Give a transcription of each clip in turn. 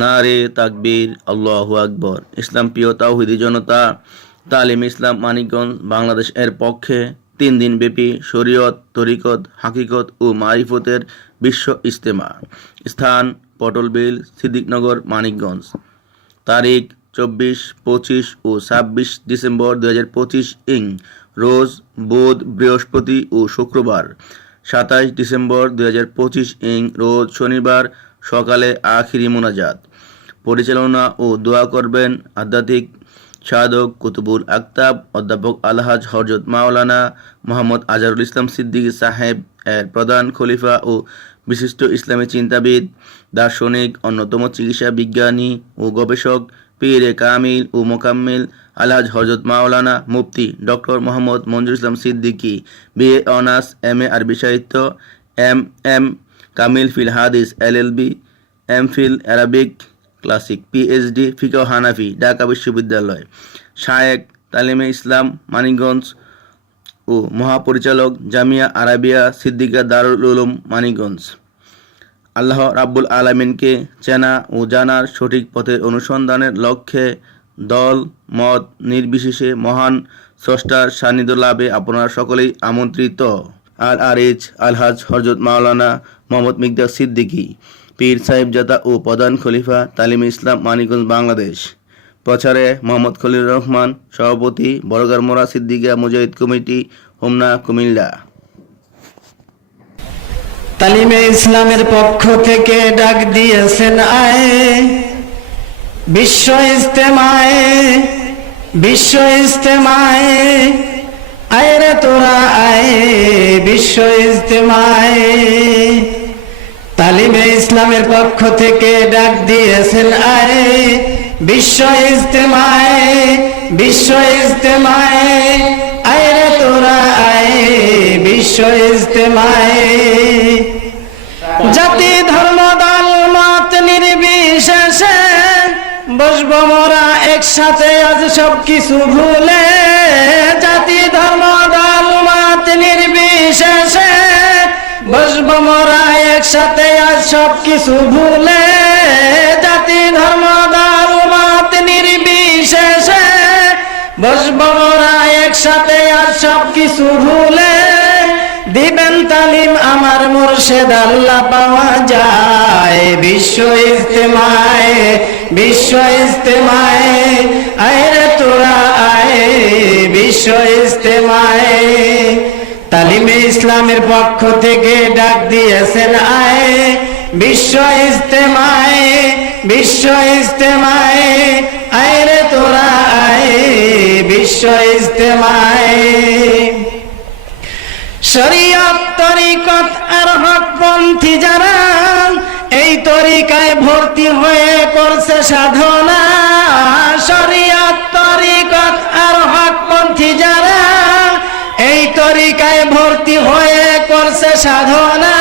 নারে তাকবীর, আল্লাহু আকবর। ইসলাম প্রিয় তাওহীদি জনতা, তালিম ইসলাম মানিকগঞ্জ বাংলাদেশ এর পক্ষে 3 দিনব্যাপী শরীয়ত, তরিকত, হাকিকত ও মারিফতের বিশ্ব ইজতেমা। স্থান পটল বিল, সিদ্দিকনগর, মানিকগঞ্জ। তারিখ 24, 25 ও 26 ডিসেম্বর 2025 ইং রোজ বুধ, বৃহস্পতি ও শুক্রবার। 27 ডিসেম্বর 2025 ইং রোজ শনিবার সকালে আখিরি মোনাজাত। পরিচালনা ও দোয়া করবেন আধ্যাত্মিক সাধক কুতুবুল আকতাব অধ্যাপক আলহাজ হযরত মাওলানা মোহাম্মদ আজহারুল ইসলাম সিদ্দিকী সাহেব এর প্রধান খলিফা ও বিশিষ্ট ইসলামী চিন্তাবিদ, দার্শনিক, অন্যতম চিকিৎসা বিজ্ঞানী ও গবেষক, পীরে কামিল ও মোকাম্মিল আলহাজ হযরত মাওলানা মুফতি doctor Mohammad Manjur Islam Siddiqui, BA honours, MA আরবি সাহিত্য, এমএম কামিল ফিল হাদিস LLB, MPhil Arabic classic, PhD ফিকহ হানাফি, ঢাকা বিশ্ববিদ্যালয়, শায়েখ তালিমে ইসলাম মানিকগঞ্জ ও মহাপরিচালক জামিয়া আরাবিয়া সিদ্দিকা দারুল উলুম মানিকগঞ্জ। আল্লাহ রাব্বুল আলামিনকে চেনা ও জানার সঠিক পথের অনুসন্ধানের লক্ষ্যে দল মত নির্বিশেষে মহান স্রষ্টার সান্নিধ্য লাভে আপনারা সকলেই আমন্ত্রিত। আর.এইচ আলহাজ হযরত মাওলানা মোহাম্মদ মিকদাদ সিদ্দিকী, পীর সাহেবজাদা ও প্রধান খলিফা, তালিমে ইসলাম মানিকগঞ্জ বাংলাদেশ। প্রচারে মোহাম্মদ খলিলুর রহমান, সভাপতি, বড়গারমোড়া সিদ্দিকিয়া মুজাহিদ কমিটি, হোমনা, কুমিল্লা। তালিমে ইসলামের পক্ষ থেকে ডাক দিয়েছেন আয় বিশ্ব ইজতেমায়, বিশ্ব ইজতেমায়, আয় রে তোরা আয় বিশ্ব ইজতেমায়। তালিমে ইসলামের পক্ষ থেকে ডাক দিয়েছেন আয় বিশ্ব ইজতেমায়, বিশ্ব ইজতেমায়, আয় রে তোরা আয় বিশ্ব ইজতেমায়। জাতি ধর্ম দল মত নির্বিশেষে বসবো মোরা একসাথে আজ সব কিছু ভুলে। জাতি ধর্ম দল মত নির্বিশেষে বসবো মোরা একসাথে আজ সব কিছু ভুলে। জাতি ধর্ম দল মত নির্বিশেষে বসবো মোরা একসাথে আজ সব কিছু ভুলে। দিবেন তালিম আমার মুর্শিদ আল্লাহ পাওয়া যায় বিশ্ব ইজতেমায়, বিশ্ব ইজতেমায়, আয় রে তোরা আয় বিশ্ব ইজতেমায়। তালিমে ইসলামের পক্ষ থেকে ডাক দিয়েছেন আয় বিশ্ব ইজতেমায়, বিশ্ব ইজতেমায়, আয় রে তোরা আয় বিশ্ব ইজতেমায়। শরীয়ত তরিকত আর হকপন্থী যারা এই তরিকায় ভর্তি হয়ে করছে সাধনা। শরীয়ত তরিকত আর হকপন্থী যারা এই তরিকায় ভর্তি হয়ে করছে সাধনা।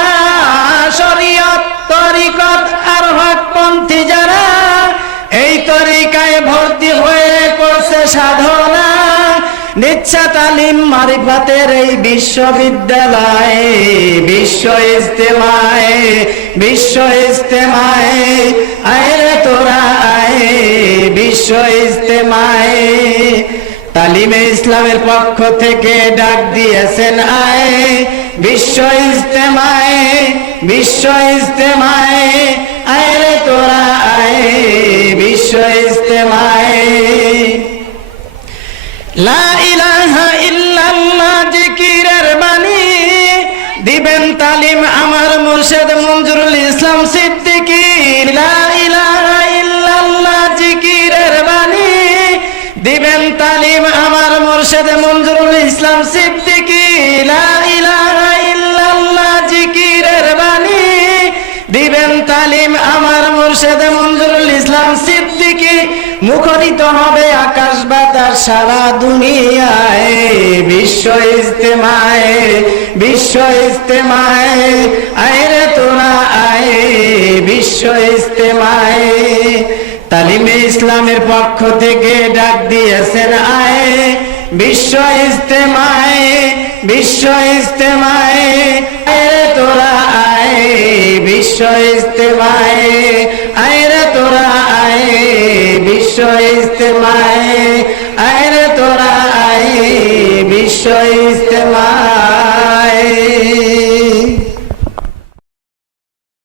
শরীয়ত তরিকত আর হকপন্থী যারা এই তরিকায় ভর্তি হয়ে করছে সাধনা। নিচ্ছা তালিম মারিফাতের এই বিশ্ববিদ্যালয়, বিশ্ব ইজতেমায়, বিশ্ব ইজতেমায়, আয় রে তোরা আয় বিশ্ব ইজতেমায়। তালিমে ইসলামের পক্ষ থেকে ডাক দিয়েছেন আয় বিশ্ব ইজতেমায়, বিশ্ব ইজতেমায়, আয় রে তোরা আয় বিশ্ব ইজতেমায়। লা ইলাহা ইল্লাল্লাহ জিকিরের বাণী দিবেন তালিম আমার মুর্শিদ মঞ্জুরুল ইসলাম সিদ্দিকী। লা ইলাহা ইল্লাল্লাহ জিকিরের বাণী দিবেন তালিম আমার মুর্শিদ মঞ্জুরুল ইসলাম সিদ্দিকী। লা ইলাহা ইল্লাল্লাহ জিকিরের বাণী দিবেন তালিম আমার মুর্শিদ মঞ্জুরুল ইসলাম সিদ্দিকী। মুখরিত হবে আকাশ বাতাস সারা দুনিয়ায় বিশ্ব ইজতেমায়, বিশ্ব ইজতেমায়, আয় রে তোরা আয় বিশ্ব ইজতেমায়। তালিমে ইসলামের পক্ষ থেকে ডাক দিয়েছেন আয় বিশ্ব ইজতেমায়, বিশ্ব ইজতেমায়, আয় রে তোরা আয় বিশ্ব ইজতেমায়, আয় রে তোরা বিশ্ব ইজতেমায় আয় রে তোরা আয় বিশ্ব ইজতেমায়